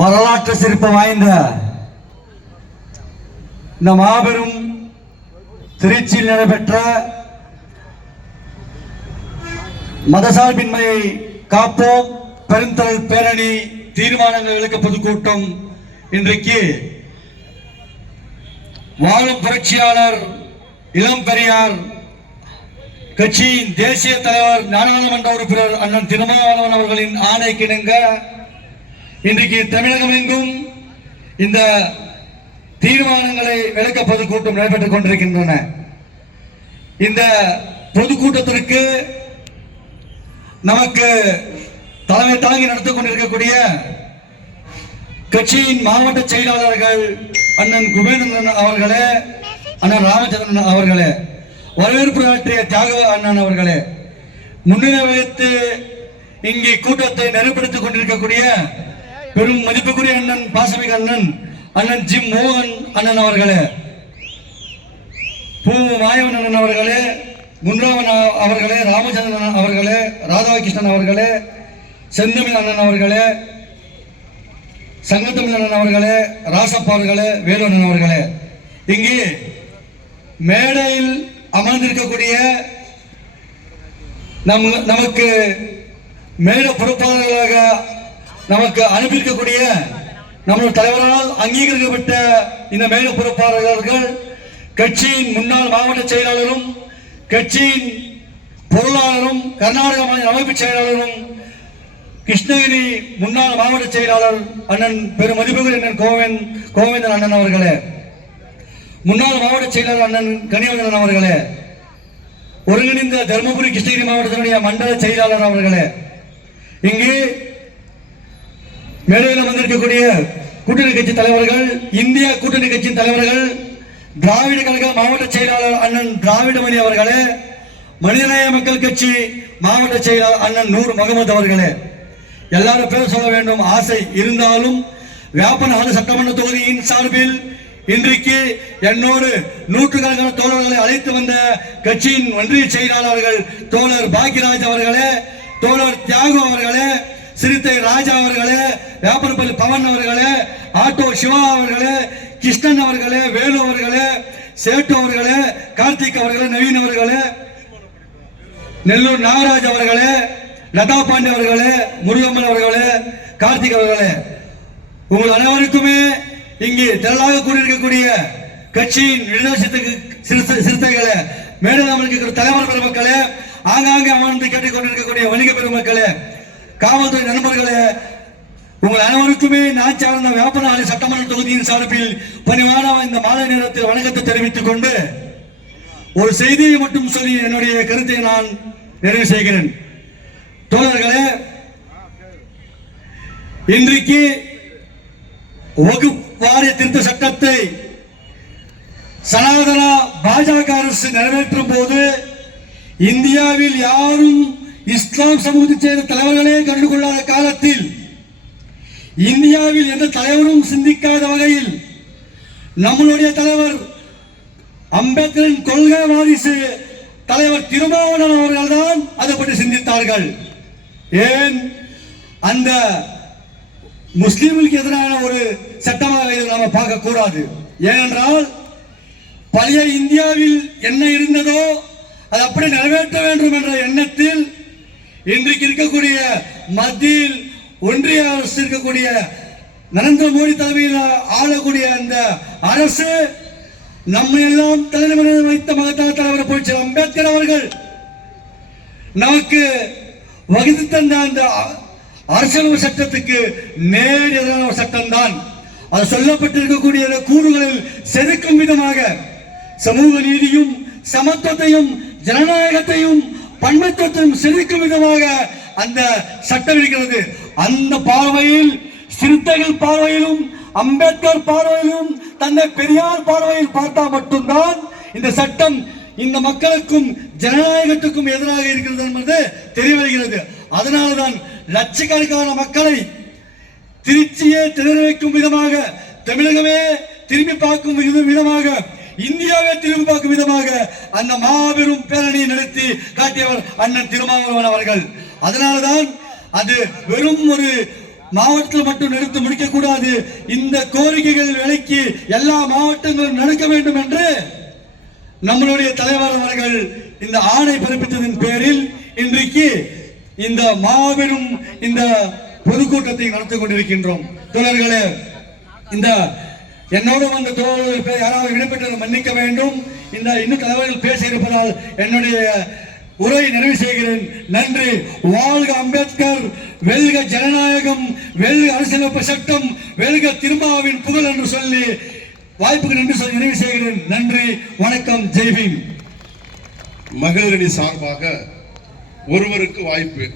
வரலாற்று சிறப்பு வாய்ந்த இந்த மாபெரும் திருச்சியில் நடைபெற்ற மதசார்பின்மையை காப்போம் பெருந்தல் பேரணி தீர்மானங்கள் விளக்க பொதுக்கூட்டம் இன்றைக்கு வாழும் புரட்சியாளர் இளம் பெரியார் கட்சியின் தேசிய தலைவர் நாடாளுமன்ற உறுப்பினர் அண்ணன் திருமாவளவன் அவர்களின் ஆணைக்கிணங்க இன்றைக்கு தமிழகம் எங்கும் இந்த தீர்மானங்களை விளக்க பொதுக்கூட்டம் நடைபெற்றுக் கொண்டிருக்கின்றன. இந்த பொதுக்கூட்டத்திற்கு நமக்கு தலைமை தாங்கி நடத்திக் கொண்டிருக்கக்கூடிய கட்சியின் மாவட்ட செயலாளர்கள் அண்ணன் குபேந்திரன் அவர்களே, அண்ணன் ராமச்சந்திரன் அவர்களே, வரவேற்பு ஆற்றிய தியாக அண்ணன் அவர்களே, முன்னிலை வைத்து இங்கே கூட்டத்தை நெருப்படுத்திக் கொண்டிருக்கக்கூடிய பெரும் மதிப்புக்குரிய அண்ணன் பாசமிக அண்ணன் ஜிம் மோகன் அண்ணன் அவர்களே, பூ மாயவன் அண்ணன் அவர்களே, முன்ராமன் அவர்களே, ராமச்சந்திரன் அவர்களே, ராதாகிருஷ்ணன் அவர்களே, செந்தமிழ் அண்ணன் அவர்களே, சங்கத்தமிழ் அண்ணன் அவர்களே, ராசப்பா அவர்களே, வேலுண்ணன் அவர்களே, இங்கே மேடையில் அமர்ந்திருக்கக்கூடிய நமக்கு மேல பொறுப்பாளர்களாக நமக்கு அனுப்பியிருக்கக்கூடிய நம்முடைய தலைவரால் அங்கீகரிக்கப்பட்ட இந்த மேல பொறுப்பாளர்கள் கட்சியின் முன்னாள் மாவட்ட செயலாளரும் கட்சியின் பொருளாளரும் கர்நாடக மாநில அமைப்பு செயலாளரும் கிருஷ்ணகிரி முன்னாள் மாவட்ட செயலாளர் அண்ணன் பெரும் மதிப்புகள் அண்ணன் கோவிந்தன் அண்ணன் அவர்களே, முன்னாள் மாவட்ட செயலாளர் அண்ணன் கனிவண்ணன் அவர்களே, ஒருங்கிணைந்த தருமபுரி கிருஷ்ணகிரி மாவட்டத்தினுடைய மண்டல செயலாளர் அவர்களே, இங்கு மேடையில் வந்திருக்கக்கூடிய கூட்டணி கட்சி தலைவர்கள், இந்திய கூட்டணி கட்சியின் தலைவர்கள், திராவிட கழக மாவட்ட செயலாளர் அண்ணன் திராவிடமணி அவர்களே, மனிதநேய மக்கள் கட்சி மாவட்ட செயலாளர் அண்ணன் நூர் முகமது அவர்களே, எல்லாரும் பேர் சொல்ல வேண்டும் ஆசை இருந்தாலும் வேப்பநாடு சட்டமன்ற தொகுதியின் சார்பில் இன்றைக்கு என்னோடு நூற்றுக்கணக்கான தோழர்களை அழைத்து வந்த கட்சியின் ஒன்றிய செயலாளர்கள் தோழர் பாக்யராஜ் அவர்களே, தோழர் தியாகு அவர்களே, சிறுத்தை ராஜா அவர்களே, வேப்பனப்பள்ளி பவன் அவர்களே, ஆட்டோ சிவா அவர்களே, கிருஷ்ணன் அவர்களே, வேலு அவர்களே, சேட்டு அவர்களே, கார்த்திக் அவர்களே, நவீன் அவர்களே, நெல்லூர் நாகராஜ் அவர்களே, லதா பாண்டி அவர்களே, முருகம்மன் அவர்களே, கார்த்திக் அவர்களே, உங்கள் அனைவருக்குமே இங்கே திரளாக கூடியிருக்கக்கூடிய கட்சியின் சிறுத்தைகளே, மேலும் அமர்ந்திருக்கிற தலைவர் பெருமக்களே, ஆங்காங்கே அமர்ந்து கேட்டுக் கொண்டிருக்கக்கூடிய வணிக பெருமக்களே, காவல்துறை நண்பர்களே, உங்கள் அனைவருக்குமே நான் சார்ந்த வேப்பநாடு சட்டமன்ற தொகுதியின் சார்பில் பணிவான இந்த மாலை நேரத்தில் வணக்கத்தை தெரிவித்துக் கொண்டு ஒரு செய்தியை மட்டும் சொல்லி என்னுடைய கருத்தை நான் நிறைவு செய்கிறேன். தோழர்களே, இன்றைக்கு வகுப்பு வாரிய திருத்த சட்டத்தை சனாதன பாஜக அரசு நிறைவேற்றும் போது இந்தியாவில் யாரும் இஸ்லாம் சமூகத்தை சேர்ந்த தலைவர்களே கண்டு கொள்ளாத காலத்தில், இந்தியாவில் எந்த தலைவரும் சிந்திக்காத வகையில் நம்மளுடைய தலைவர் அம்பேத்கரின் கொள்கை வாரிசு தலைவர் திருமாவளவன் அவர்கள் தான் அதை பற்றி சிந்தித்தார்கள். ஏன் அந்த முஸ்லிம்களுக்கு எதிரான ஒரு சட்டமாக இதை நாம பார்க்க கூடாது. ஏனென்றால் பழைய இந்தியாவில் என்ன இருந்ததோ அதை அப்படி நிறைவேற்ற வேண்டும் என்ற எண்ணத்தில் இன்றைக்கு இருக்கக்கூடிய மத்தியில் ஒன்றிய அரசு இருக்கக்கூடிய நரேந்திர மோடி தலைமையில் ஆளக்கூடிய அந்த அரசு நம்ம எல்லாம் தலைநிமிர வைத்த மகத்தான தலைவர் போயிச்சு அம்பேத்கர் அவர்கள் நமக்கு வகுத்து தந்த அந்த அரசியல் சட்டத்துக்கு நேர் எதிரான ஒரு சட்டம் தான். அது சொல்லப்பட்டிருக்கக்கூடிய கூறுகளில் செதுக்கும் விதமாக சமூக நீதியும் சமத்துவத்தையும் ஜனநாயகத்தையும் பன்மைத்துவத்தையும் செதுக்கும் விதமாக அந்த சட்டம் இருக்கிறது. அந்த பார்வையில் சிறுத்தைகள் பார்வையிலும் அம்பேத்கர் பார்வையிலும் தன்னை பெரியார் பார்வையில் பார்த்தா மட்டும்தான் இந்த சட்டம் இந்த மக்களுக்கும் ஜனநாயகத்துக்கும் எதிராக இருக்கிறது என்பது தெரிய வருகிறது. அதனால்தான் லட்சக்கணக்கான மக்களை திருச்சியே திணற வைக்கும் விதமாக, தமிழகமே திரும்பி பார்க்கும் விதமாக, இந்தியாவை திரும்பி பார்க்கும் விதமாக அந்த மாபெரும் பேரணியை நடத்தி காட்டியவர் அண்ணன் திருமாவளவன் அவர்கள். அதனால்தான் அது வெறும் ஒரு மாவட்டத்தில் மட்டும் நிறுத்தி முடிக்க கூடாது, இந்த கோரிக்கைகள் விலைக்கு எல்லா மாவட்டங்களும் நடக்க வேண்டும் என்று நம்மளுடைய தலைவர் அவர்கள் இந்த ஆணை பிறப்பித்ததன் பேரில் இன்றைக்கு இந்த மாபெரும் இந்த பொதுக்கூட்டத்தை நடத்தி கொண்டிருக்கின்றோம். தோழர்களே, இந்த என்னோடு வந்த தோழர்கள் யாராவது விடுபட்டதை மன்னிக்க வேண்டும். இந்த இன்னும் தலைவர்கள் பேச இருப்பதால் என்னுடைய உரை நிறைவு செய்கிறேன். நன்றி. வாழ்க அம்பேத்கர், வெல்க ஜனநாயகம், வெல்க அரசியலமைப்பு சட்டம், வெல்க திருமாவின் புகழ் என்று சொல்லி வாய்ப்புக்கு நன்றி சொல்லி நிறைவு செய்கிறேன். நன்றி, வணக்கம், ஜெய்பீம். மகளிரணி சார்பாக ஒருவருக்கு வாய்ப்பு.